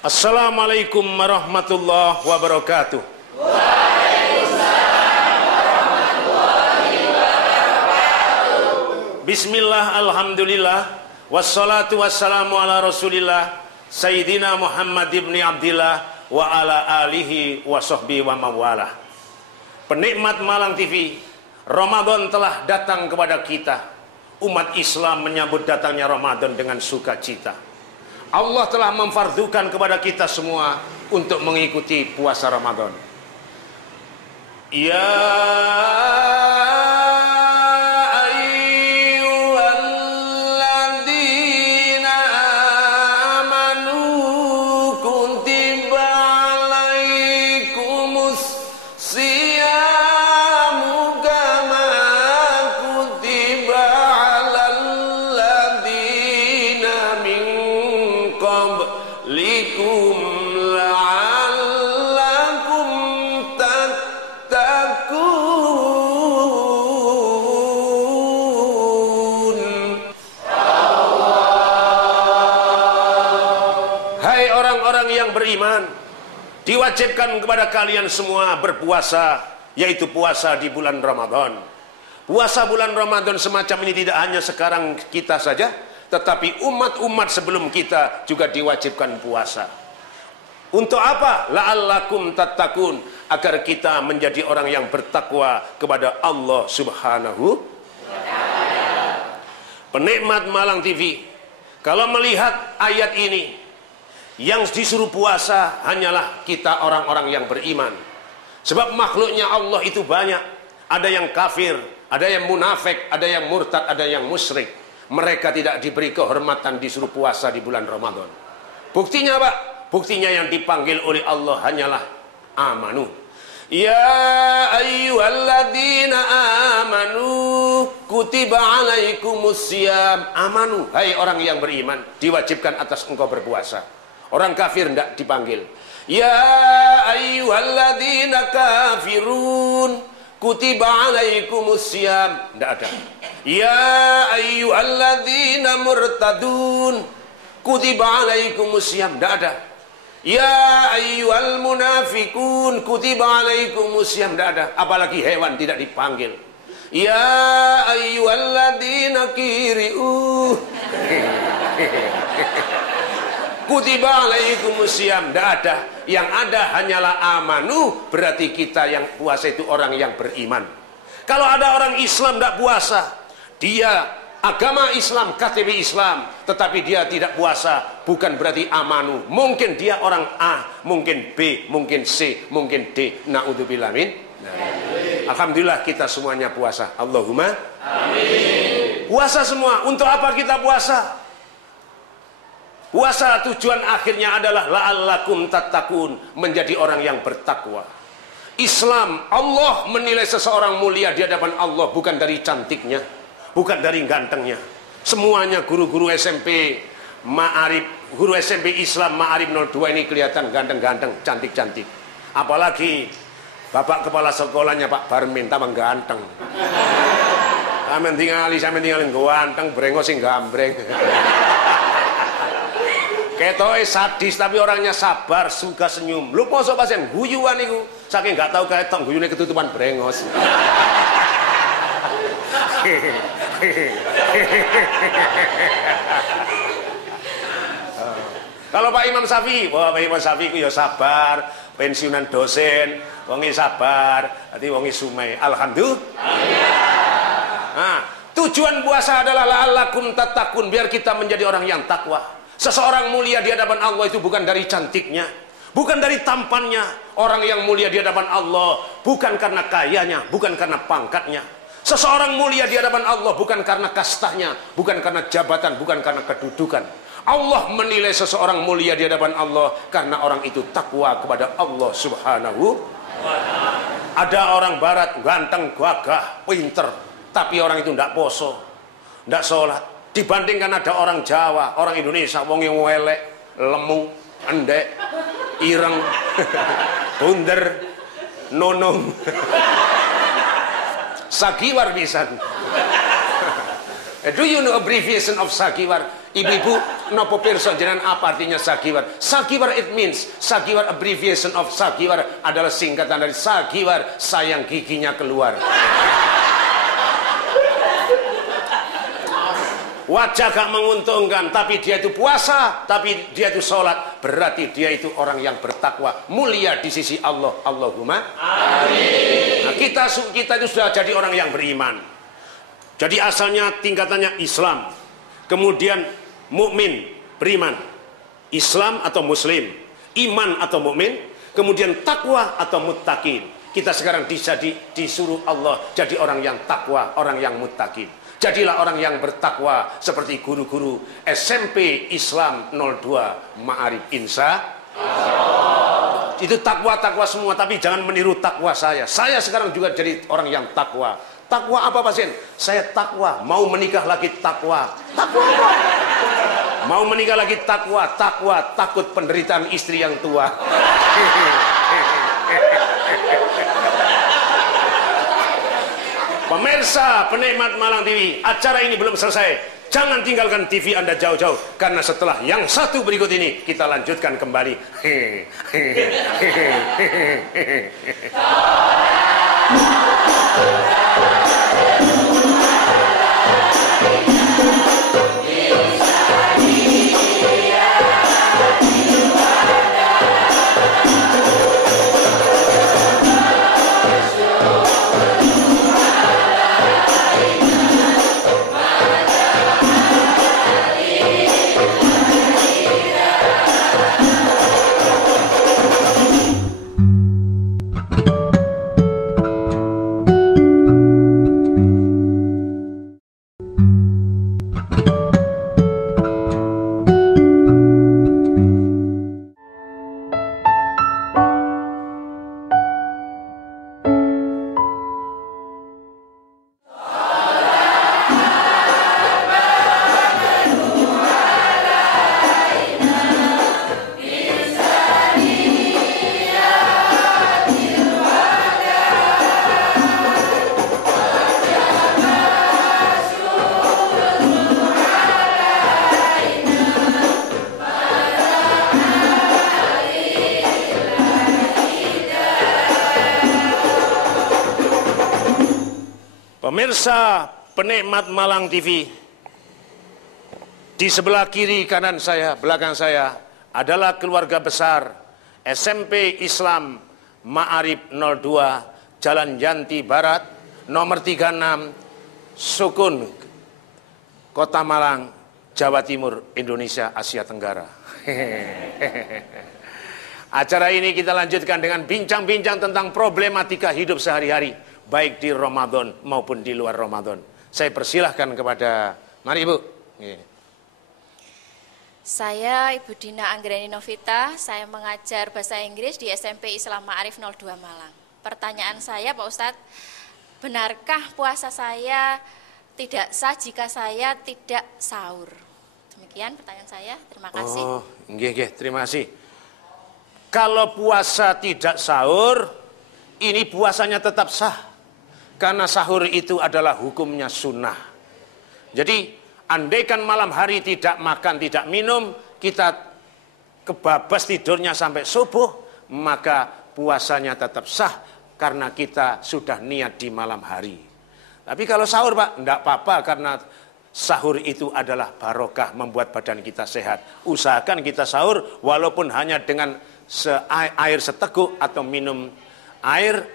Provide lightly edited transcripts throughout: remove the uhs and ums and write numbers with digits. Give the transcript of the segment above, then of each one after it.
Assalamualaikum warahmatullahi wabarakatuh. Waalaikumsalam warahmatullahi wabarakatuh. Bismillah, alhamdulillah, wassalatu wassalamu ala rasulillah Sayyidina Muhammad ibn Abdillah wa ala alihi wa sahbihi wa mawalah. Penikmat Malang TV, Ramadan telah datang kepada kita. Umat Islam menyambut datangnya Ramadan dengan sukacita. Allah telah memfardukan kepada kita semua untuk mengikuti puasa Ramadan. Ya ayyuhalladzina amanu kutiba alaikumus siyamu kama kutiba alal ladzina min qablikum la'allakum tattaqun. Hai orang-orang yang beriman, diwajibkan kepada kalian semua berpuasa, yaitu puasa di bulan Ramadan. Puasa bulan Ramadan semacam ini tidak hanya sekarang kita saja, tetapi umat-umat sebelum kita juga diwajibkan puasa. Untuk apa? La'allakum tattaqun, agar kita menjadi orang yang bertakwa kepada Allah Subhanahu. Penikmat Malang TV, kalau melihat ayat ini, yang disuruh puasa hanyalah kita orang-orang yang beriman. Sebab makhluknya Allah itu banyak. Ada yang kafir, ada yang munafik, ada yang murtad, ada yang musyrik. Mereka tidak diberi kehormatan disuruh puasa di bulan Ramadan. Buktinya Pak? Buktinya yang dipanggil oleh Allah hanyalah amanu. Ya ayyuhalladzina amanu kutiba alaikumusiyam. Amanu, hai orang yang beriman, diwajibkan atas engkau berpuasa. Orang kafir tidak dipanggil. Ya ayyuhalladzina kafirun kutiba alaikumusiyam. Tidak ada. Ya ayyuhalladzina murtadun kutiba alaikumusiyam. Tidak ada. Ya ayyuhal munafikun kutiba alaikumusiyam. Tidak ada. Apalagi hewan tidak dipanggil. Ya ayyuhalladzina kiri'u kutiba alaikumusiyam. Tidak ada. Yang ada hanyalah amanu. Berarti kita yang puasa itu orang yang beriman. Kalau ada orang Islam tidak puasa, dia agama Islam, KTP Islam, tetapi dia tidak puasa, bukan berarti amanu. Mungkin dia orang A, mungkin B, mungkin C, mungkin D. Na'udzubillah min. Alhamdulillah kita semuanya puasa. Allahumma amin. Puasa semua. Untuk apa kita puasa? Puasa tujuan akhirnya adalah la'allakum tattaqun, menjadi orang yang bertakwa. Islam, Allah menilai seseorang mulia di hadapan Allah bukan dari cantiknya, bukan dari gantengnya. Semuanya guru-guru SMP Ma'arif, guru SMP Islam Ma'arif 02 ini kelihatan ganteng-ganteng, cantik-cantik. Apalagi bapak kepala sekolahnya Pak Barmin tambah ganteng. Sampeyan tingali ganteng, brengos sing gambreng. Ketoke sadis tapi orangnya sabar, suka senyum. Lu mosok pasien guyuan iku, saking gak tahu ketok guyune ketutupan brengos. Kalau Pak Imam Syafi'i, wah Pak Imam Syafi'i ku ya sabar, pensiunan dosen, wonge sabar, dadi wonge sumai. Alhamdulillah. Nah, tujuan puasa adalah la'allakum tattaqun, biar kita menjadi orang yang takwa. Seseorang mulia di hadapan Allah itu bukan dari cantiknya, bukan dari tampannya. Orang yang mulia di hadapan Allah bukan karena kayanya, bukan karena pangkatnya. Seseorang mulia di hadapan Allah bukan karena kastanya, bukan karena jabatan, bukan karena kedudukan. Allah menilai seseorang mulia di hadapan Allah karena orang itu takwa kepada Allah Subhanahu. Ada orang barat ganteng, gagah, pinter, tapi orang itu tidak poso, tidak sholat. Dibandingkan ada orang Jawa, orang Indonesia, wong yang welek, lemu, endek, ireng, bunder, nonong, sagiwar pisan. Do you know abbreviation of sagiwar? Ibu-ibu, Nopo pirsa jenengan apa artinya Sagiwar? Sagiwar it means, Sagiwar abbreviation of Sagiwar adalah singkatan dari Sagiwar, sayang giginya keluar. Wajah gak menguntungkan, tapi dia itu puasa, tapi dia itu sholat, berarti dia itu orang yang bertakwa, mulia di sisi Allah. Allahumma amin. Nah, kita itu sudah jadi orang yang beriman. Jadi asalnya tingkatannya Islam, kemudian mukmin, beriman, Islam atau Muslim, iman atau mukmin, kemudian takwa atau muttaqin. Kita sekarang disuruh Allah jadi orang yang takwa, orang yang muttaqin. Jadilah orang yang bertakwa seperti guru-guru SMP Islam 02 Ma'arif Insya Allah. Itu takwa-takwa semua, tapi jangan meniru takwa saya. Saya sekarang juga jadi orang yang takwa. Takwa apa pasien? Saya takwa, mau menikah lagi takwa. Takwa apa? Mau menikah lagi takwa, takut penderitaan istri yang tua. Pemirsa, penikmat Malang TV, acara ini belum selesai. Jangan tinggalkan TV Anda jauh-jauh, karena setelah yang satu berikut ini kita lanjutkan kembali. Pemirsa, penikmat Malang TV, di sebelah kiri kanan saya, belakang saya adalah keluarga besar SMP Islam Ma'arif 02 Jalan Yanti Barat nomor 36 Sukun, Kota Malang, Jawa Timur, Indonesia, Asia Tenggara. Acara ini kita lanjutkan dengan bincang-bincang tentang problematika hidup sehari-hari, baik di Ramadan maupun di luar Ramadan. Saya persilahkan kepada, mari Ibu. Saya Ibu Dina Anggreni Novita, saya mengajar bahasa Inggris di SMP Islam Ma'arif 02 Malang. Pertanyaan saya Pak Ustadz, benarkah puasa saya tidak sah jika saya tidak sahur? Demikian pertanyaan saya, terima kasih. Oh, nggih, terima kasih. Kalau puasa tidak sahur, ini puasanya tetap sah. Karena sahur itu adalah hukumnya sunnah. Jadi, andaikan malam hari tidak makan, tidak minum, kita kebabas tidurnya sampai subuh, maka puasanya tetap sah karena kita sudah niat di malam hari. Tapi kalau sahur Pak, enggak apa-apa karena sahur itu adalah barokah, membuat badan kita sehat. Usahakan kita sahur walaupun hanya dengan air seteguk atau minum air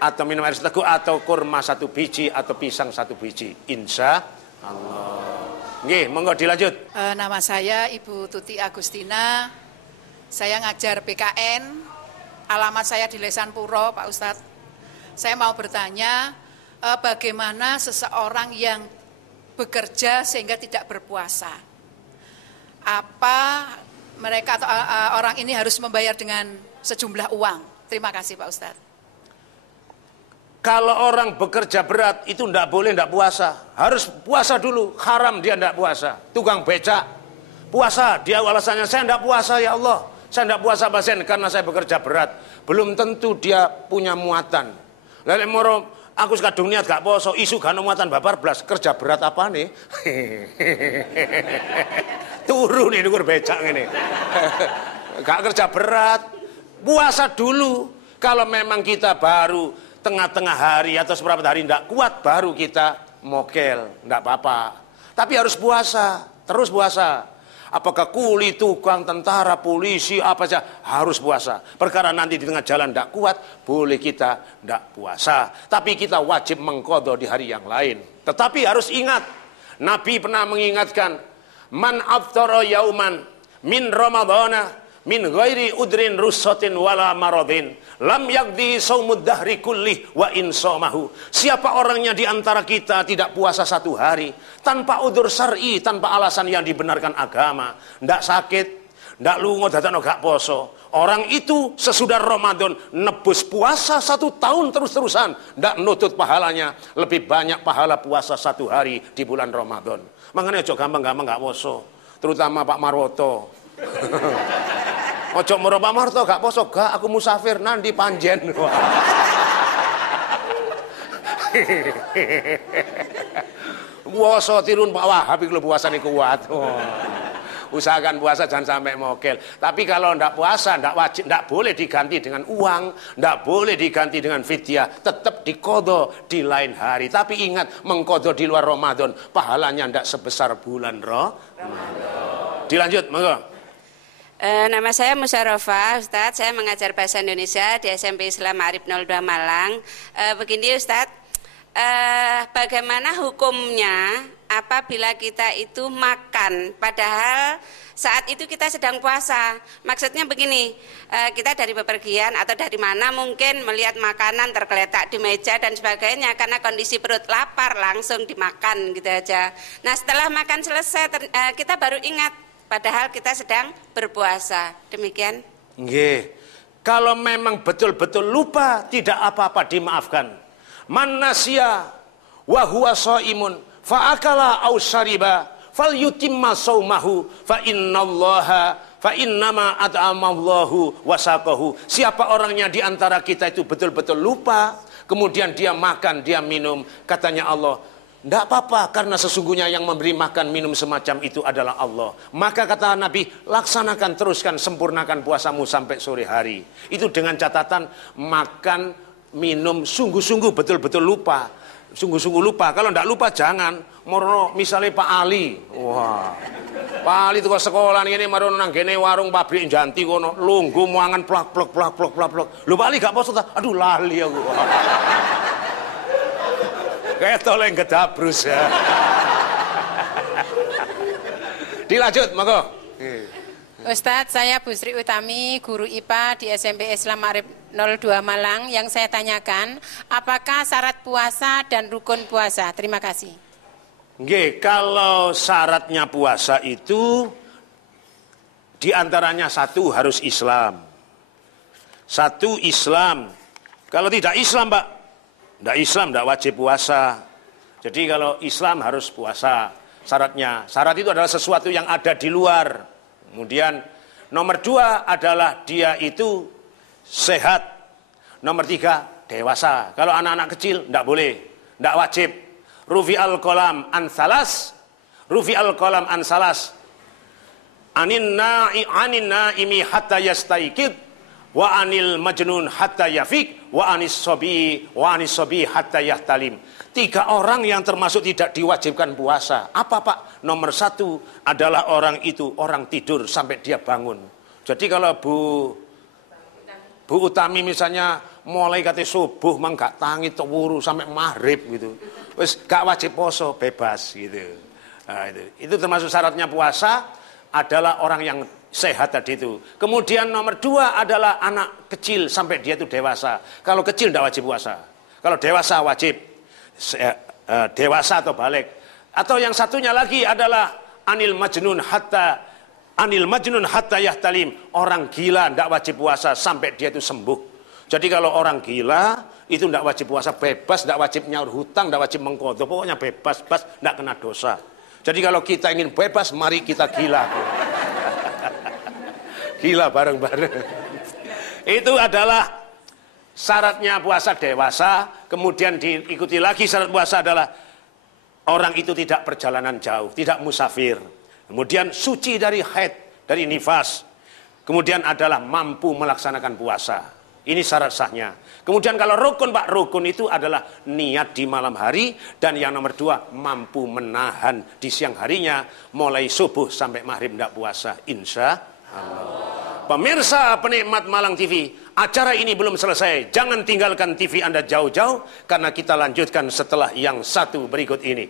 seteguk atau kurma 1 biji atau pisang 1 biji. Insya Allah. Nggih, monggo dilanjut. Nama saya Ibu Tuti Agustina. Saya ngajar PKN. Alamat saya di Lesan Puro, Pak Ustadz. Saya mau bertanya, bagaimana seseorang yang bekerja sehingga tidak berpuasa? Apa mereka atau orang ini harus membayar dengan sejumlah uang? Terima kasih Pak Ustadz. Kalau orang bekerja berat itu tidak boleh tidak puasa. Harus puasa dulu, haram dia tidak puasa. Tukang becak, puasa, dia alasannya saya tidak puasa ya Allah. Saya tidak puasa pasien karena saya bekerja berat. Belum tentu dia punya muatan. Lalu moro Aku sekadung niat gak poso, isu gak muatan babar blas, kerja berat apa nih? Turu nih dukur becak ini. Gak kerja berat, puasa dulu. Kalau memang kita baru tengah-tengah hari atau seberapa hari ndak kuat, baru kita mokel, ndak apa-apa. Tapi harus puasa, terus puasa. Apakah kuli, tukang, tentara, polisi, apa saja, harus puasa. Perkara nanti di tengah jalan tidak kuat, boleh kita tidak puasa. Tapi kita wajib mengqadha di hari yang lain. Tetapi harus ingat, Nabi pernah mengingatkan, man aftara yauman min ramadhana min ghairi udrin russatin wala maradin lam yaqdi saumud dahri kullih wa insamahu. Siapa orangnya di antara kita tidak puasa satu hari tanpa udzur syar'i, tanpa alasan yang dibenarkan agama, ndak sakit, ndak lunga dadakno gak poso, orang itu sesudah Ramadan nebus puasa 1 tahun terus-terusan, ndak nutut pahalanya, lebih banyak pahala puasa 1 hari di bulan Ramadan. Makanya ojo gampang-gampang gak poso, terutama Pak Marwoto. Ojo moro Pak Marto gak poso, gak aku musafir nanti panjen. Puasa tirun Pak Wahab iku puasane kuat. Usahakan puasa jangan sampai mokel. Tapi kalau ndak puasa ndak wajib, ndak boleh diganti dengan uang, ndak boleh diganti dengan fidyah, tetap diqadha di lain hari. Tapi ingat, mengqadha di luar Ramadan pahalanya ndak sebesar bulan Ramadan. Dilanjut, monggo. Nama saya Musyarofa, Ustadz. Saya mengajar bahasa Indonesia di SMP Islam Arif 02 Malang. Begini Ustadz, bagaimana hukumnya apabila kita itu makan padahal saat itu kita sedang puasa? Maksudnya begini, kita dari bepergian atau dari mana mungkin melihat makanan tergeletak di meja dan sebagainya, karena kondisi perut lapar langsung dimakan gitu aja. Nah setelah makan selesai kita baru ingat padahal kita sedang berpuasa. Demikian. Nggih. Kalau memang betul-betul lupa, tidak apa-apa, dimaafkan. Man nasya wa huwa shaimun fa akala aw syariba falyutimma saumahu fa innama at'amallahu wa saqahu. Siapa orangnya di antara kita itu betul-betul lupa, kemudian dia makan, dia minum, katanya Allah, tidak apa-apa, karena sesungguhnya yang memberi makan minum semacam itu adalah Allah. Maka kata Nabi, laksanakan, teruskan, sempurnakan puasamu sampai sore hari. Itu dengan catatan makan, minum, sungguh-sungguh betul-betul lupa. Sungguh-sungguh lupa. Kalau tidak lupa jangan. Morono misalnya Pak Ali. Wah, Pak Ali itu ke sekolah ini, marono nang gene warung pabrik janti kono, lungguh muangan plak. Lu Pak Ali gak poso ta? Aduh lali aku. Kayak toleng gedabrus ya. Dilanjut, monggo. Ustadz, saya Bu Sri Utami, guru IPA di SMP Islam Arif 02 Malang. Yang saya tanyakan, apakah syarat puasa dan rukun puasa? Terima kasih. Nggih, kalau syaratnya puasa itu diantaranya satu harus Islam. Satu Islam. Kalau tidak Islam, Pak, tidak Islam, tidak wajib puasa. Jadi kalau Islam harus puasa. Syaratnya, syarat itu adalah sesuatu yang ada di luar. Kemudian nomor 2 adalah dia itu sehat. Nomor 3 dewasa. Kalau anak-anak kecil tidak boleh, tidak wajib. Rufi'al qalam an salas, rufi'al qalam an salas. Anin naimi hatta yastaiqid, wa anil majnun hatta yafik, wa anis sobi hatta yahtalim. 3 orang yang termasuk tidak diwajibkan puasa. Apa Pak? Nomor 1 adalah orang itu orang tidur sampai dia bangun. Jadi kalau Bu Utami misalnya mulai kate subuh mang gak tangi tewuru sampai maghrib gitu, wis gak wajib poso, bebas gitu. Nah, itu termasuk syaratnya puasa adalah orang yang sehat tadi itu. Kemudian nomor 2 adalah anak kecil sampai dia itu dewasa. Kalau kecil tidak wajib puasa. Kalau dewasa wajib. Dewasa atau balik. Atau yang satunya lagi adalah anil majnun hatta yahtalim. Orang gila tidak wajib puasa sampai dia itu sembuh. Jadi kalau orang gila itu tidak wajib puasa, bebas, tidak wajib nyaur hutang, tidak wajib mengqadha, pokoknya bebas, tidak kena dosa. Jadi kalau kita ingin bebas, mari kita gila. Gila bareng-bareng. Itu adalah syaratnya puasa dewasa. Kemudian diikuti lagi syarat puasa adalah orang itu tidak perjalanan jauh, tidak musafir. Kemudian suci dari haid, dari nifas. Kemudian adalah mampu melaksanakan puasa. Ini syarat sahnya. Kemudian kalau rukun Pak, rukun itu adalah niat di malam hari. Dan yang nomor 2, mampu menahan di siang harinya. Mulai subuh sampai maghrib tidak puasa. Insya Allah. Pemirsa penikmat Malang TV, acara ini belum selesai. Jangan tinggalkan TV Anda jauh-jauh. Karena kita lanjutkan setelah yang satu berikut ini.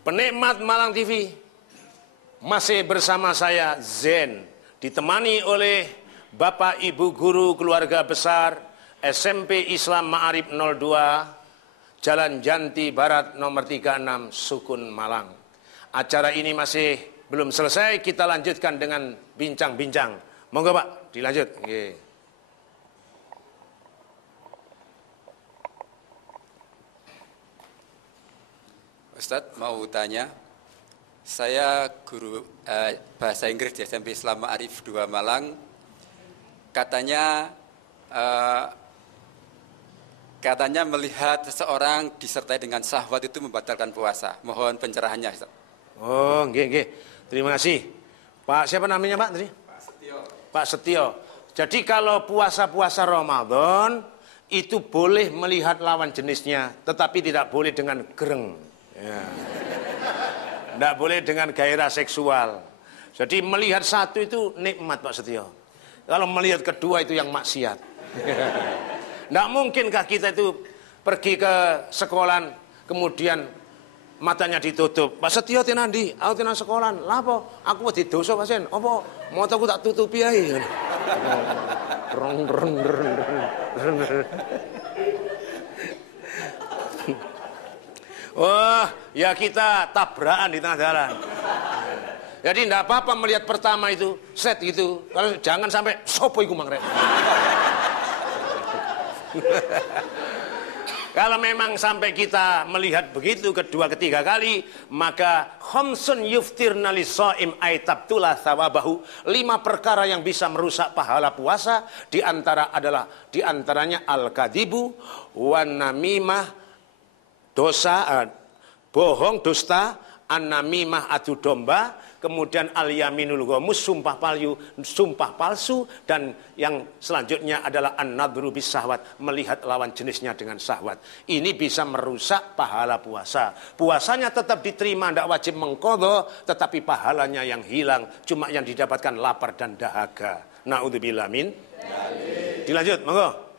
Penikmat Malang TV, masih bersama saya Zen, ditemani oleh Bapak Ibu Guru Keluarga Besar SMP Islam Ma'arif 02, Jalan Janti Barat nomor 36, Sukun Malang. Acara ini masih belum selesai, kita lanjutkan dengan bincang-bincang. Monggo Pak, dilanjut. Oke. Ustadz mau tanya, saya guru bahasa Inggris di SMP Islam Ma'arif 2 Malang. Katanya melihat seseorang disertai dengan syahwat itu membatalkan puasa. Mohon pencerahannya, Ustadz. Oh, nggih. Terima kasih. Pak, siapa namanya Pak tadi? Pak Setio. Pak Setio. Jadi kalau puasa-puasa Ramadan itu boleh melihat lawan jenisnya, tetapi tidak boleh dengan gereng. Ya. Tidak boleh dengan gairah seksual. Jadi melihat satu itu nikmat Pak Setio. Kalau melihat kedua itu yang maksiat. Tidak mungkinkah kita itu pergi ke sekolah kemudian matanya ditutup. Pak Setio tenandi, aku tenan sekolah. Lapo? Aku wedi dosa pasen. Apa mataku tak tutupi ae. Wah, ya kita tabrakan di tengah jalan. Jadi tidak apa-apa melihat pertama itu set gitu. Kalau jangan sampai sopo iku mangrek. Kalau memang sampai kita melihat begitu kedua ketiga kali, maka khamsun yuftirna lis-shaim ay tabtula thawabahu. 5 perkara yang bisa merusak pahala puasa di antaranya al-kadzibu wan namimah, dosa, bohong, dusta, an-namimah, adu domba, kemudian al-yaminul ghamus, sumpah palsu, dan yang selanjutnya adalah an-nadru bis syahwat, melihat lawan jenisnya dengan syahwat. Ini bisa merusak pahala puasa. Puasanya tetap diterima, tidak wajib mengqadha, tetapi pahalanya yang hilang, cuma yang didapatkan lapar dan dahaga. Na'udzubillah min. Dilanjut, monggo.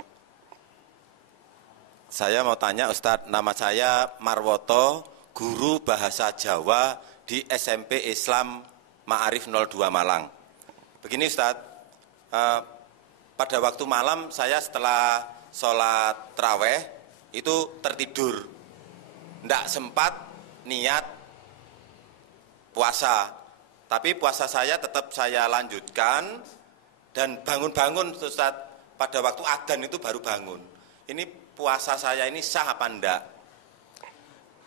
Saya mau tanya Ustadz, nama saya Marwoto, guru bahasa Jawa di SMP Islam Ma'arif 02 Malang. Begini Ustadz, pada waktu malam saya setelah sholat taraweh itu tertidur. Tidak sempat niat puasa, tapi puasa saya tetap saya lanjutkan dan bangun-bangun Ustadz, pada waktu adzan itu baru bangun. Ini puasa saya ini sah apa enggak?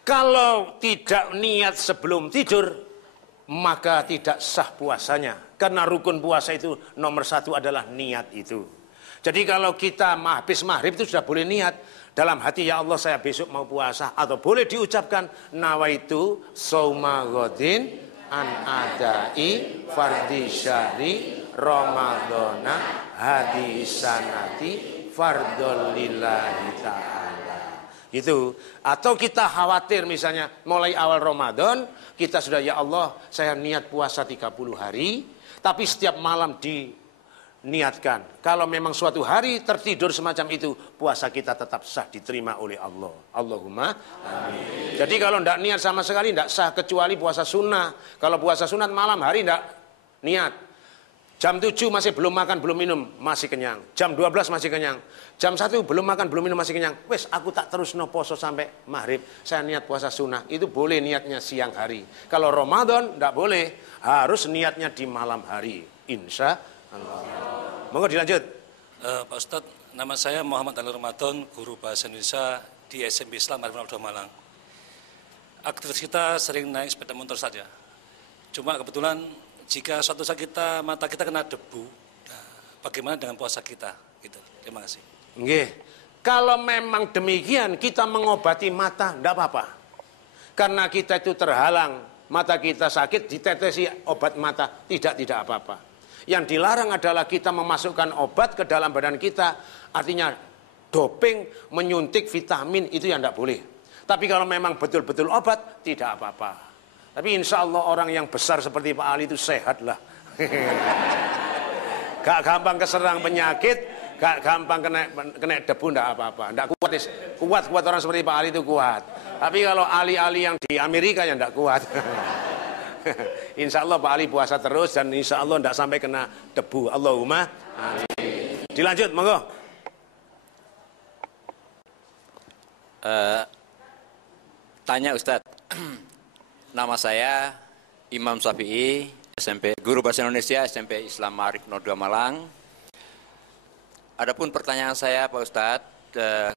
Kalau tidak niat sebelum tidur, maka tidak sah puasanya. Karena rukun puasa itu nomor 1 adalah niat itu. Jadi kalau kita habis maghrib itu sudah boleh niat. Dalam hati, ya Allah saya besok mau puasa. Atau boleh diucapkan, nawaitu sauma ghadin an adai fardi syahri ramadhana hadisanati fardhol lillahi ta'ala. Itu. Atau kita khawatir misalnya mulai awal Ramadan kita sudah, ya Allah saya niat puasa 30 hari, tapi setiap malam diniatkan. Kalau memang suatu hari tertidur semacam itu, puasa kita tetap sah, diterima oleh Allah. Allahumma amin. Jadi kalau tidak niat sama sekali tidak sah, kecuali puasa sunnah. Kalau puasa sunat malam hari tidak niat. Jam 7 masih belum makan, belum minum, masih kenyang. Jam 12 masih kenyang. Jam 1 belum makan, belum minum, masih kenyang. Wes, aku tak terus no poso sampai maghrib. Saya niat puasa sunnah. Itu boleh niatnya siang hari. Kalau Ramadan, tidak boleh. Harus niatnya di malam hari. Insya Allah. Monggo dilanjut. Pak Ustadz, nama saya Muhammad Ali Ramadan, guru bahasa Indonesia di SMP Islam Arif 02 Malang. Aktivitas kita sering naik sepeda motor saja. Cuma kebetulan jika suatu saat mata kita kena debu, bagaimana dengan puasa kita? Gitu. Terima kasih. Nggih. Kalau memang demikian kita mengobati mata, tidak apa-apa. Karena kita itu terhalang, mata kita sakit, ditetesi obat mata, tidak apa-apa. Yang dilarang adalah kita memasukkan obat ke dalam badan kita, artinya doping, menyuntik vitamin, itu yang tidak boleh. Tapi kalau memang betul-betul obat, tidak apa-apa. Tapi insya Allah orang yang besar seperti Pak Ali itu sehat lah. Gak gampang keserang penyakit, gak gampang kena debu, enggak apa-apa. Enggak kuat orang seperti Pak Ali itu kuat. Tapi kalau ali-ali yang di Amerika yang enggak kuat. Insya Allah Pak Ali puasa terus dan insya Allah enggak sampai kena debu. Allahumma amin. Dilanjut, monggo. Tanya Ustadz. Nama saya Imam Syafi'i, SMP Guru Bahasa Indonesia, SMP Islam Arif 02 Malang. Adapun pertanyaan saya Pak Ustadz,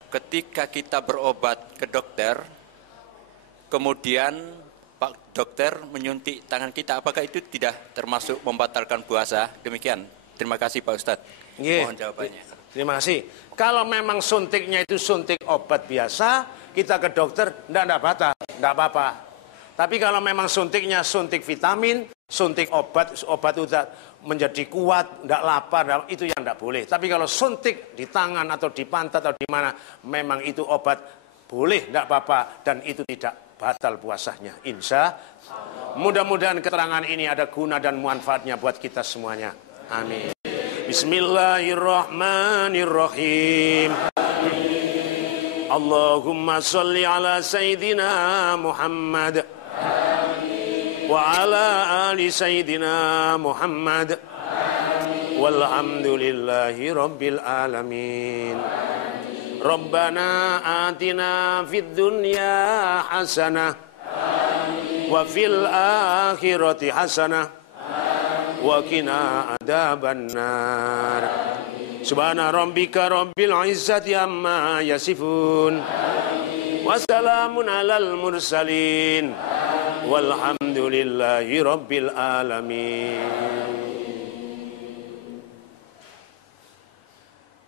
ketika kita berobat ke dokter, kemudian Pak dokter menyuntik tangan kita, apakah itu tidak termasuk membatalkan puasa? Demikian. Terima kasih Pak Ustadz. Mohon jawabannya. Terima kasih. Kalau memang suntiknya itu suntik obat biasa, kita ke dokter, tidak batal, tidak apa-apa. Tapi kalau memang suntiknya suntik vitamin, suntik obat udah menjadi kuat, tidak lapar, itu yang tidak boleh. Tapi kalau suntik di tangan atau di pantat atau di mana, memang itu obat boleh, tidak apa-apa, dan itu tidak batal puasanya. Insya Allah. Mudah-mudahan keterangan ini ada guna dan manfaatnya buat kita semuanya. Amin. Bismillahirrahmanirrahim. Allahumma sholli ala Sayyidina Muhammad wa ala ali Sayyidina Muhammad walhamdulillahi rabbil alamin. Rabbana atina fid dunya hasanah wa fil akhirati hasanah wa qina adzabannar. Subhana rabbika rabbil izzati amma yasifun wa salamun alal mursalin walhamdulillahi rabbil alamin.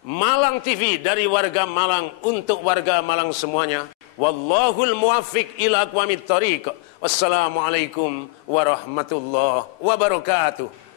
Malang TV dari warga Malang untuk warga Malang semuanya. Wallahul muwaffiq ila aqwamit thoriq. Wassalamualaikum warahmatullahi wabarakatuh.